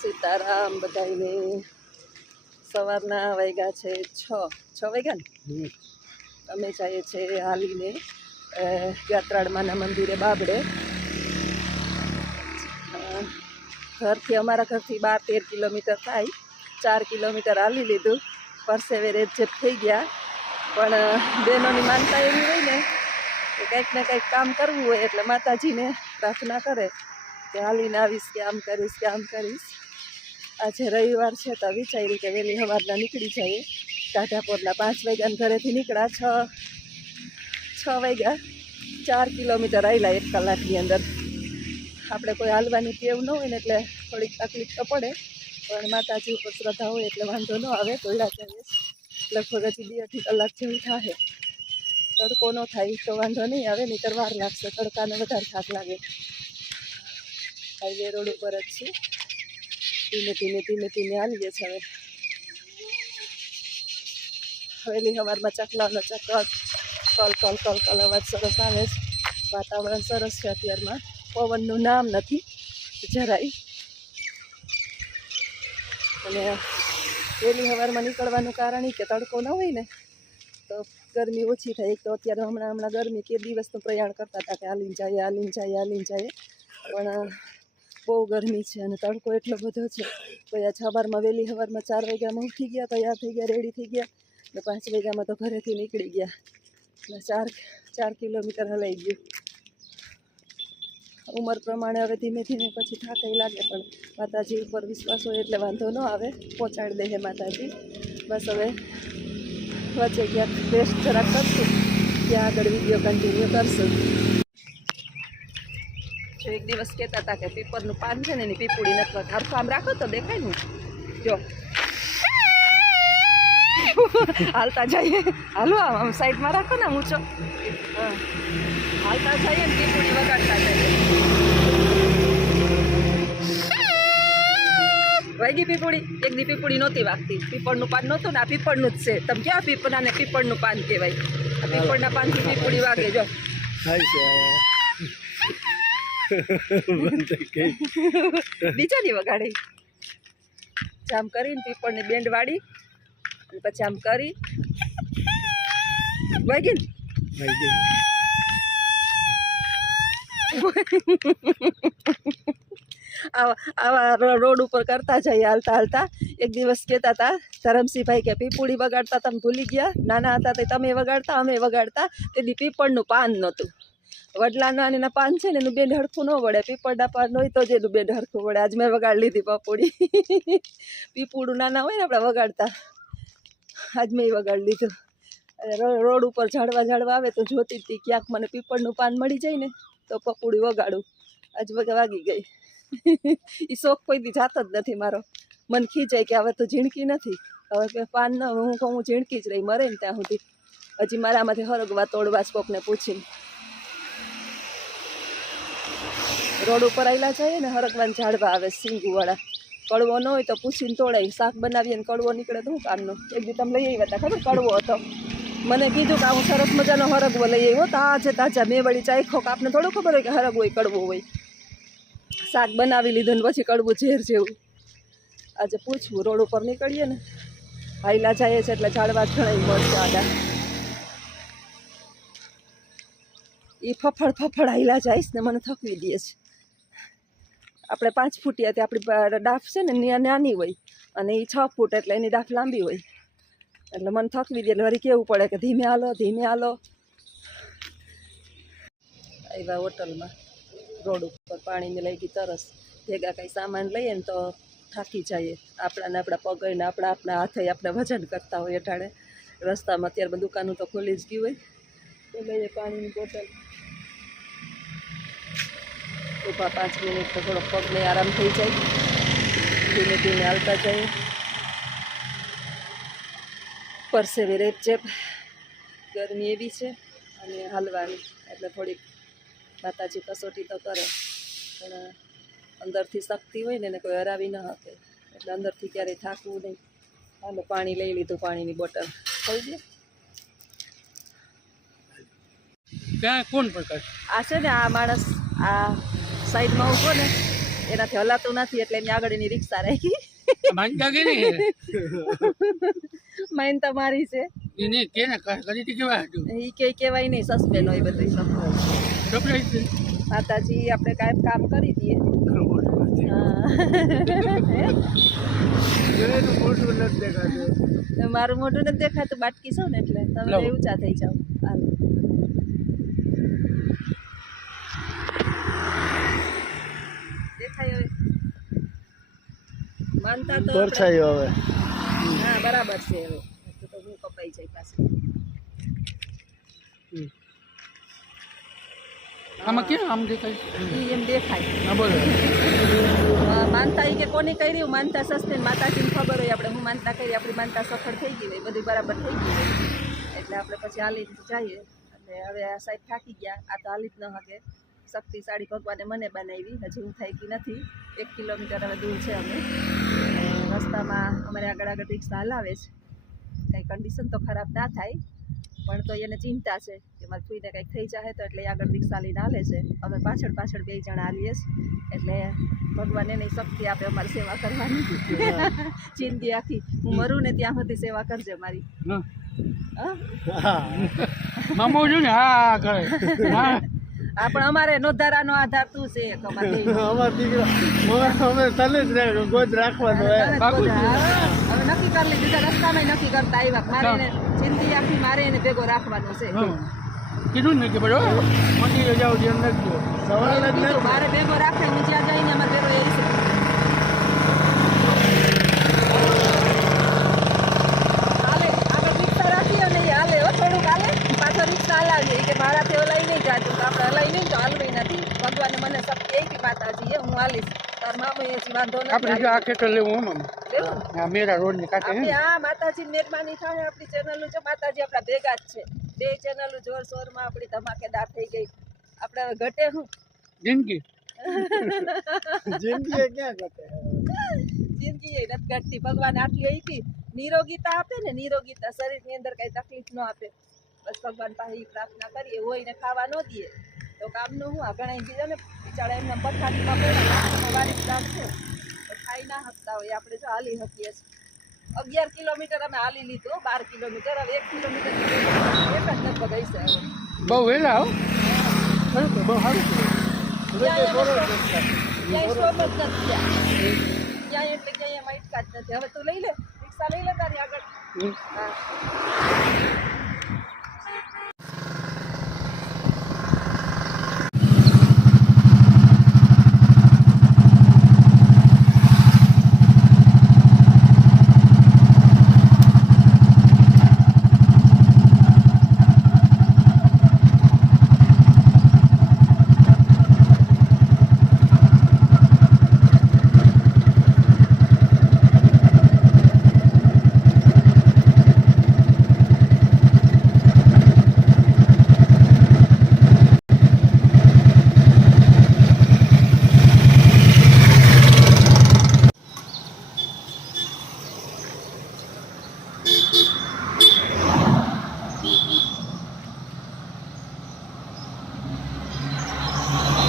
સીતારામ બધાને સવારના વાગ્યા છે 6 વાગ્યા ને અમે જઈએ છીએ હાલીને યાત્રાળમાના મંદિરે બાબડે. ઘરથી અમારા ઘરથી 12-13 કિલોમીટર થાય. 4 કિલોમીટર હાલી લીધું, પરસેવે રેપઝેપ થઈ ગયા. પણ બહેનોની માનતા એવી હોય ને કે કંઈક ને કંઈક કામ કરવું હોય એટલે માતાજીને પ્રાર્થના કરે કે હાલીને આવીશ કે આમ કરીશ કે આમ કરીશ. આજે રવિવાર છે તો વિચાર્યું કે વહેલી સવારના નીકળી જઈએ. ટાઢાપોરના 5 વાગ્યાને ઘરેથી નીકળ્યા, 6 વાગ્યા. 4 કિલોમીટર આવેલા 1 કલાકની અંદર. આપણે કોઈ હાલવાની ટેવ ન હોય ને એટલે થોડીક તકલીફ તો પડે, પણ માતાજી ઉપર શ્રદ્ધા હોય એટલે વાંધો ન આવે. તોયડા જઈએ લગભગ હજી 2-2.5 કલાક જેવું થાય. તડકો ન થાય તો વાંધો નહીં આવે, નહીંતર વાર લાગશે. તડકાને વધારે થાક લાગે. હાઈવે રોડ ઉપર જ છે. ધીમે ધીમે હાલીએ છે. હવે વહેલી સવારમાં ચકલાનો કલ અવાજ સરસ આવે છે. વાતાવરણ સરસ છે. અત્યારમાં પવનનું નામ નથી જરાય. અને વહેલી સવારમાં નીકળવાનું કારણ એ કે તડકો ન હોય ને તો ગરમી ઓછી થાય. એક તો અત્યારે હમણાં ગરમી કે દિવસનું પ્રયાણ કરતા હતા કે હાલીને જાય, પણ બહુ ગરમી છે અને તડકો એટલો બધો છે. તો સવારમાં વહેલી સવારમાં 4 વાગ્યામાં ઉઠી ગયા, તૈયાર થઈ ગયા, રેડી થઈ ગયા, ને 5 વાગ્યામાં તો ઘરેથી નીકળી ગયા. અને 4 કિલોમીટર હલાઈ ગયું. ઉંમર પ્રમાણે હવે ધીમે ધીમે પછી થાકાઈ લાગે, પણ માતાજી ઉપર વિશ્વાસ હોય એટલે વાંધો ન આવે. પહોંચાડી દે હે માતાજી. બસ હવે વચ્ચે ક્યાંક રેસ્ટ જરાક કરશું, ત્યાં આગળ વિડીયો કન્ટિન્યુ કરશું. જો એક દિવસ કહેતા હતા કે પીપરનું પાન છે ને એની પીપુડી નથી. હરખું આમ રાખો તો દેખાય ને. જો હાલતા જઈએ, હાલો આમ સાઈડમાં રાખો ને ઊંચો. હા, હાલતા જઈએ ને પીપુડી વગાડતા જઈએ. વાગી પીપુડી. એક દી પીપુડી નહોતી વાગતી. પીપળનું પાન નહોતું ને આ પીપળનું જ છે. તમે ક્યાં પીપળાને પીપળનું પાન કહેવાય? આ પીપળના પાનથી પીપુડી વાગે. જો બીજાની વગાડી આમ કરીને પીપળની બેન્ડ વાળી અને પછી આમ કરી વાગી ને આવા રોડ ઉપર કરતા જઈએ હાલતા. એક દિવસ કહેતા હતા ધરમસિંહભાઈ કે પીપુડી વગાડતા તમે ભૂલી ગયા. નાના હતા તે તમે વગાડતા, અમે વગાડતા. તેથી પીપળનું પાન નહોતું. વડલાના એના પાન છે ને એનું બેન હરખું ન વળે. પીપળના પાન હોય તો જ એનું બેન હરખું વળે. આજ મેં વગાડી લીધી પપુડી. પીપુડું નાના હોય ને આપણે વગાડતા, આજ મેં વગાડી લીધું. રોડ ઉપર ઝાડવા આવે તો જોતી હતી ક્યાંક મને પીપળનું પાન મળી જાય ને તો પપુડી વગાડું. આજ વાગી ગઈ. એ શોખ કોઈ દી જાતો જ નથી મારો. મન ખીચાય કે હવે તો ઝીણકી નથી. હવે કે પાન ન હું કહું હું ઝીણકી જ રહી મરે ને ત્યાં સુધી. હજી મારામાંથી હરગવા તોડવા કોકને પૂછીને રોડ ઉપર આવેલા જઈએ ને હરગવાન ઝાડવા આવે સિંગુવાળા. કડવો ન હોય તો પૂછીને તોડાય. શાક બનાવીએ ને કડવો નીકળે તો શું કામનો? એક દી તમે લઈ આવ્યા હતા ખબર? કડવો હતો. મને કીધું કે હું સરસ મજાનો હરગવો લઈ આવ્યો. તાજા મેં વળી ચાખ્યો કે આપને થોડું ખબર હોય કે હરગવો હોય કડવો હોય. શાક બનાવી લીધું ને પછી કડવું ઝેર જેવું. આજે પૂછવું રોડ ઉપર નીકળીએ ને હાઈલા જઈએ છે એટલે ઝાડવા ઘણા મળશે આડા. એ ફફડ હાઈલા જઈશ ને મને થકવી દે છે. આપણે 5 ફૂટિયા તે આપણી ડાફ છે ને નાની હોય અને એ 6 ફૂટ એટલે એની ડાફ લાંબી હોય. એટલે મને થકવી દે એટલે વળી કેવું પડે કે ધીમે હાલો. આવ્યા હોટલમાં. રોડ ઉપર પાણીને લઈ ગઈ તરસ. ભેગા કંઈ સામાન લઈએ ને તો થાકી જઈએ. આપણા પગને આપણા હાથે આપણે વજન કરતા હોય અટાણે. રસ્તામાં અત્યારે દુકાનું તો ખોલી જ ગયું હોય તો લઈએ પાણીની બોટલ. ઊભા 5 મિનિટ તો થોડોક પગને આરામ થઈ જાય. ધીમે ધીમે હાલતા જઈએ. પરસેવે રેપઝેપ. ગરમી એવી છે અને હાલવાની એટલે થોડીક માતાજી કસોટી તો કરે, પણ અંદરથી શક્તિ હોય ને એને કોઈ હરાવી ન શકે. એટલે અંદરથી ક્યારેય થાકવું નહીં. હાલો પાણી લઈ લીધું. પાણીની બોટલ થઈ ગઈ. ક્યાં કોણ પ્રકાશ? આ છે ને આ માણસ આ સાઈડમાં ઊભો ને એનાથી હલાતું નથી એટલે એની આગળ એની રિક્ષા રાખી. માનતા કે નહીં માઇન તમારી છે એને કેને કરી હતી કેવા હતું ઈ કે કહેવાય નહીં, સસ્પેન્ડ હોય બધું. સરપ્રાઈઝ છે માતાજી આપણે કાંઈ કામ કરી દઈએ. મારું મોઢું નથી દેખાતું, બાટકી છો ને એટલે તમે ઊંચા થઈ જાઓ. હાલો દેખાય હવે માનતા તો પરછાયો હવે. હા બરાબર છે. હવે તો હું કપાઈ જાય પાછી. આમાં કેમ આમ દેખાય ઈ એમ દેખાય. હા બોલો માનતા ઈ કે કોની કરી માનતા સસ્તી માતાજીને ખબર હોય આપણે હું માનતા કરી, આપણી માનતા સફળ થઈ ગઈ હોય, બધી બરાબર થઈ ગઈ હોય એટલે આપણે પછી હાલી જઈએ. એટલે હવે આ સાહેબ થાકી ગયા, આ તો હાલી જ ન શકે. શક્તિશાળી ભગવાને મને બનાવી, હજી હું થાકી નથી. 1 કિલોમીટર હવે દૂર છે. અમે રસ્તામાં અમારે આગળ આગળ રિક્ષા હલાવે છે. કંઈ કન્ડિશન તો ખરાબ ના થાય પણ તો એને ચિંતા છે કે મારે ફૂઈને કંઈક થઈ જાય તો એટલે આગળ રિક્ષા લઈને હાલે છે. અમે પાછળ પાછળ 2 જણા હાલીએ છીએ એટલે ભગવાન એને શક્તિ આપે અમારી સેવા કરવાની. જિંદગી આખી હું મરું ને ત્યાં સુધી સેવા કરજે મારી. મામો જો ને હા કરે હા આ પણ અમારે નોધારાનો આધાર તું છે. અમાર દીકરા અમે તને જ ગોદ રાખવાનો હવે નક્કી કરી લીધું, રસ્તામાં નક્કી કરતા આવ્યા મારે એને જિંદગી આખી મારે એને ભેગો રાખવાનો છે. કીધું ને કે બરો મંદિરે જાવ ધ્યાન રાખજો. સવાલ જ નથી. મારે ભેગો રાખે, હું જ્યાં જઈને અમારે ભેગો એ છે. હાલે આગળ રિક્ષા રાખીએ ને એ હાલે થોડુંક હાલે પાછો રિક્ષા હલાવીએ કે મારાથી હલાઈ નહીં જાતું તો આપણે હલાઈ નહીં તો હાલવી નથી. ભગવાને મને શક્તિ આપી માતાજીએ, હું હાલીશ. તાર મામા એ વાંધો આપણે નથી. જો આ ખેતર લેવું હો મમ્મી લેવું આ મેરા રોડ ની કાંઠે આપણે આ માતાજીની મહેરબાની થાય. આપણી ચેનલ છે માતાજી આપણા ભેગા જ છે. 2 ચેનલ જોર શોરમાં આપણી ધમાકેદાર થઈ ગઈ. આપણે હવે ઘટે શું જિંદગી જિંદગી ક્યાં ઘટે. જિંદગી એ નથી ઘટતી. ભગવાન આટલી આપી નિરોગીતા આપે ને, નિરોગીતા શરીરની અંદર કઈ તકલીફ ન આપે. બસ ભગવાન પાસે પ્રાર્થના કરીએ. હોય ને ખાવા ન દઈએ તો કામનું હું. આ ઘણા બીજા ને બિચારા એમને પથારીમાં પડ્યા વારી કામ છે તો ખાઈ ના શકતા હોય. આપણે જો હાલી શકીએ છીએ. 11 કિલોમીટર અમે હાલી લીધું. 12 કિલોમીટર હવે 1 કિલોમીટર એક જ લગભગ હશે. બહુ વહેલા હો બહુ સારું ક્યાંય સ્ટોપ જ નથી થયા. ક્યાંય એટલે ક્યાંય એમાં ઇટકા જ નથી. હવે તું લઈ લે રિક્ષા લઈ લે તારી આગળ. હા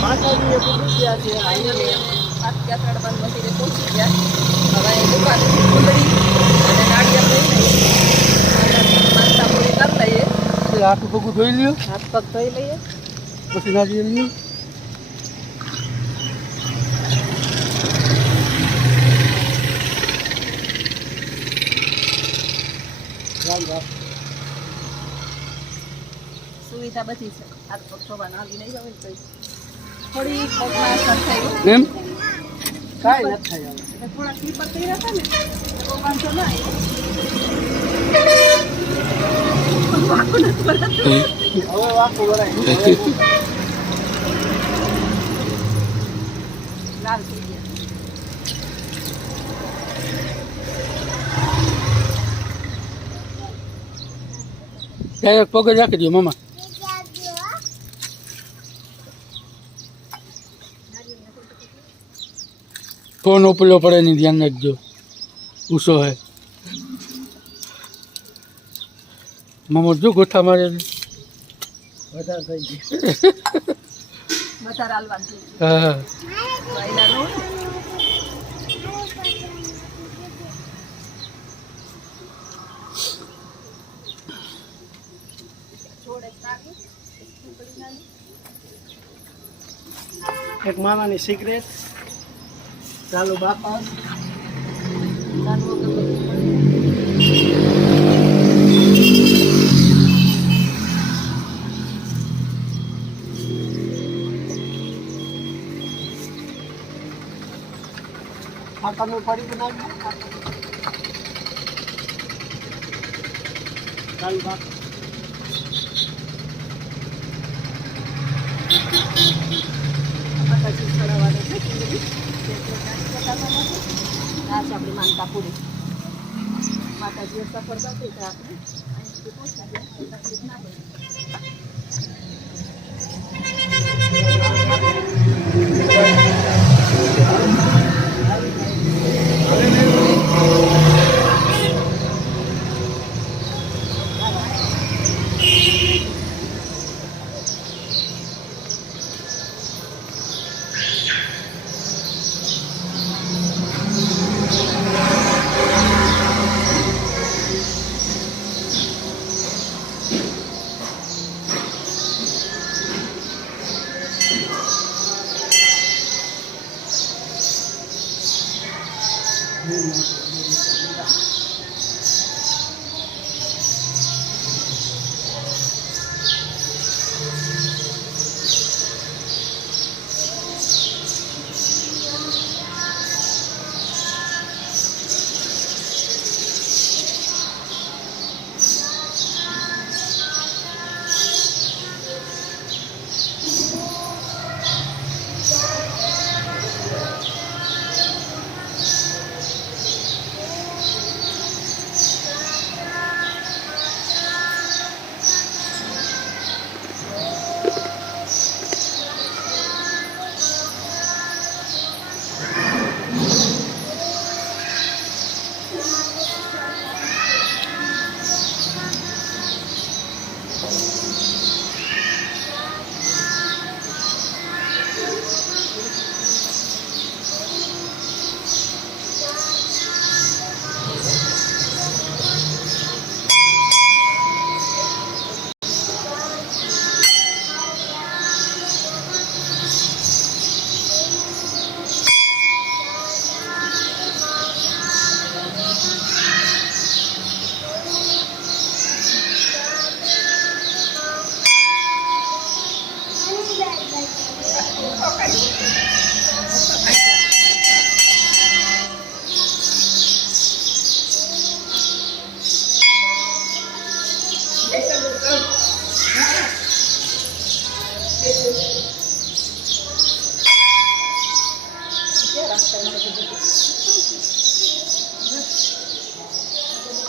માતાજી એ પૂછી ગયા છે. ફાઇનલી યાત્રાળમાં મંદિરે પહોંચી ગયા. હવે દુકાન ખુલ્લી અને નાળિયેર લઈ લઈએ. માનતા પૂરી કરી લઈએ. હાથ પગ ધોઈ લ્યો હાથ પગ ધોઈ લઈએ. પછી નારિયેળ લ્યો. સુવિધા બધી છે. હાથ પગ ધોવાના આવી નહીં જવાય તો થોડી પગમાં અસર થઈ. એમ કાંઈ નથી થાય હવે. એટલે થોડા સ્લીપર થઈ રહ્યા હતા ને તો વાંધો ના આવ્યો. હવે વાંકું વરાય. લાલ થઈ ગયા. ડાયરેક્ટ પગ જ રાખી દો મામા. ફોન ઉપલો પડે નહીં ધ્યાન રાખજો. ઊંચો હે મામા જો ગોઠા મારે વધારે થઈ ગયું. વધારે હાલવાનું થઈ હા ગયું. એક મામાની સિક્રેટ ચાલુ બાપા કાકાનું પડી બનાવ્યું ચાલુ બાપા માતાજી ચડાવવાનું છે ચૂંદડી. આ છે આપણી માનતા પૂરી. માતાજીએ સફળ કરી છે આપણે અહીંથી પહોંચ્યા છે, તકલીફ ના પડે.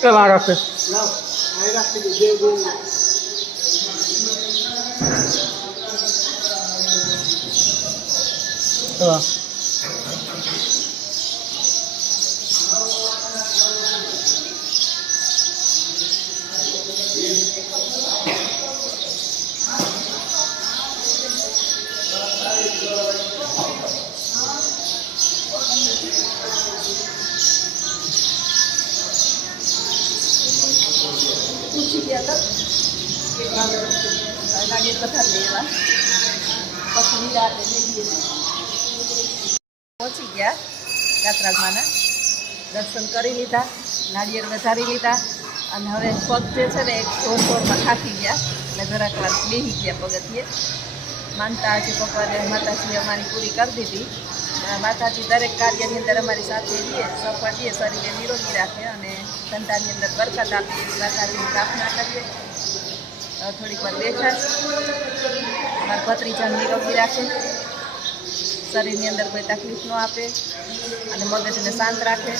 કેવા રાખે લાવ આ રાખી દે દેવ દેવ હા પૂછી ગયા હતા નાળિયેર પથાર લેવા પછી નિરાતે જઈએ. પહોંચી ગયા યાત્રામાંના દર્શન કરી લીધા, નાળિયેર વધારી લીધા અને હવે પગ જે છે ને એક જોરમાં થાકી ગયા એટલે જરાક વાર બેસી ગયા પગથિયે. માનતા આજે પપ્પાને માતાજીએ અમારી પૂરી કરી દીધી. માતાજી દરેક કાર્યની અંદર અમારી સાથે રહીએ, સફળ રહીએ, શરીરને નિરોગી રાખે અને ધંધાની અંદર બરકત આપે એવી માતાજીની પ્રાર્થના કરીએ. થોડીક વાર બેઠા છે, મારા ભત્રીજાને નિરોગી રાખે, શરીરની અંદર કોઈ તકલીફ ન આપે અને મગજને શાંત રાખે.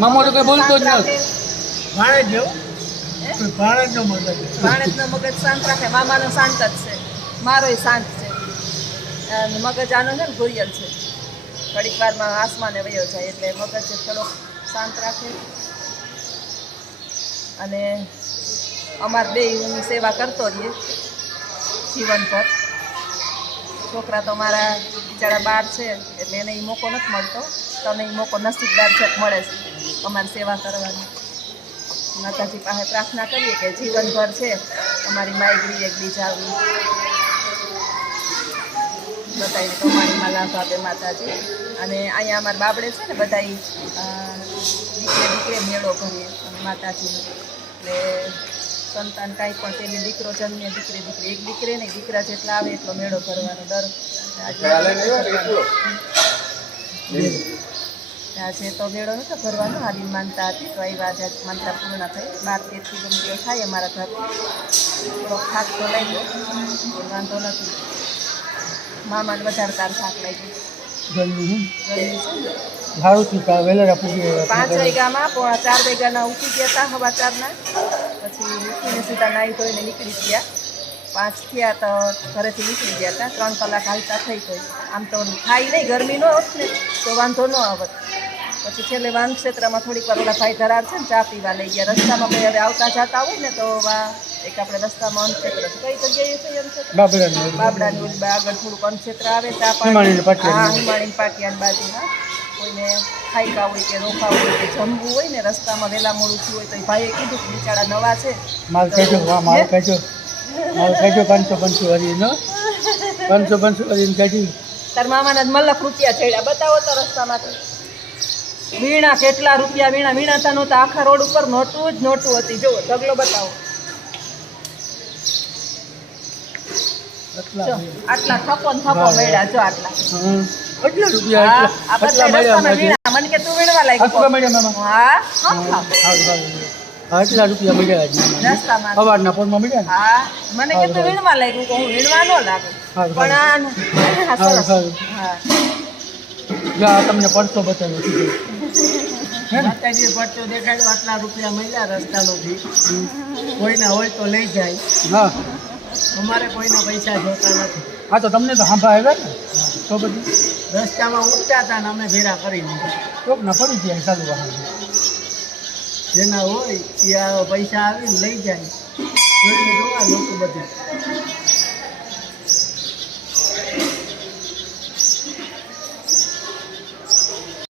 મામો તો કઈ બોલતો જ શાંત નથી. રાખે. ભાણે જેવું ભાણેજનો મગજ ભાણેજનો મગજ શાંત રાખે. મામાનો શાંત જ છે, મારોય શાંત છે. અને મગજ આનો છે ને ઘોરિયલ છે, ઘડીક વારમાં આસમાને વયો જાય એટલે મગજ થોડોક શાંત રાખે. અને અમાર બેયની સેવા કરતો રહીએ જીવનભર. છોકરા તો મારા બિચારા બાર છે એટલે એને એ મોકો નથી મળતો, તને એ મોકો નસીબદાર છે મળે છે અમારી સેવા કરવાની. માતાજી પાસે પ્રાર્થના કરીએ કે જીવનભર છે અમારી માયગરી એક બીજાવી બધાને કમાણીમાં લાભ આપે માતાજી. અને અહીંયા અમારા બાબડે છે ને બધા દીકરે મેળો ભરીએ માતાજીનો. એટલે સંતાન કાંઈ પણ પેલી દીકરો જન્મે દીકરી એક દીકરી ને દીકરા જેટલા આવે એટલો મેળો ભરવાનો દર. આજે તો મેળો નહોતો ભરવાનો, હાલી માનતા હતી તો આવ્યા આજે માનતા પૂર્ણ થઈ. 12-13 કિલોમીટર થાય અમારા ઘરથી. થોડો થાક તો લાગ્યો પણ વાંધો નથી. મામાને વધારે તાર થાક લાગ્યો. ગરમી ગરમી છે ને. સારું થયું વહેલા પૂછી 5 વાગ્યામાં 4 વાગ્યાના ઉઠી ગયા હતા, હવા 4ના. પછી ઉઠીને સીધા નાહી ધોઈને નીકળી ગયા. 5 થયા તો ઘરેથી નીકળી ગયા હતા. 3 કલાક હાલતા થઈ ગઈ. આમ તો થાય નહીં, ગરમી ન હોત ને તો વાંધો ન આવત. પછી છેલ્લે વાન ક્ષેત્રમાં થોડીક વાર ઓલા ભાઈ ધરાર છે ને ચા પીવા લઈ ગયા. રસ્તામાં ભાઈ હવે આવતા જતા હોય ને તો એક આપણે રસ્તામાં અનક્ષેત્ર છે. કઈ જગ્યાએ છે અનક્ષેત્ર? બાબડાની ઓલી આગળ થોડુંક અનક્ષેત્ર આવે ચા પાણી. હા, હિમાણીની પાટિયાની બાજુમાં. કોઈને ખાઈકા હોય કે રોકા હોય કે જમવું હોય ને રસ્તામાં વહેલા મોડું થયું હોય તો એ ભાઈએ કીધું કે બિચારા નવા છે માલ કહેજો 500 હરીનો 500 હરીને કહેજો. તાર મામાના મલક રૂપિયા ચડ્યા બતાવો તો રસ્તામાંથી. વીણા કેટલા રૂપિયા વીણાતા નહોતા, આખા રોડ ઉપર નોટું જ નોટું હતી. જુઓ ઢગલો બતાવો. જો, આટલા થપ્પો મળ્યા. જો આટલા કેટલા રૂપિયા મને કે તું વીણવા લાગ્યો. હા આટલા રૂપિયા મળ્યા રસ્તામાં સવારના ફોનમાં મળ્યા ને. હા મને કે તું વીણવા લાગ્યું કે હું વીણવા ન લાગુ પણ હા તમને પડતો બતાવ્યો માતાજીએ પડતો દેખાડ્યો. આટલા રૂપિયા મળ્યા રસ્તાનો ફી. કોઈના હોય તો લઈ જાય. હા અમારે કોઈના પૈસા જોતા નથી. હા તો તમને તો સાંભા આવ્યા ને તો બધી રસ્તામાં ઉઠતા હતા ને અમે ભેરા કરી દીધા. ચોક ના પડી ગયા ચાલુ વાહન. જેના હોય એ પૈસા આવીને લઈ જાય. જોઈને જોવા લોકો બધું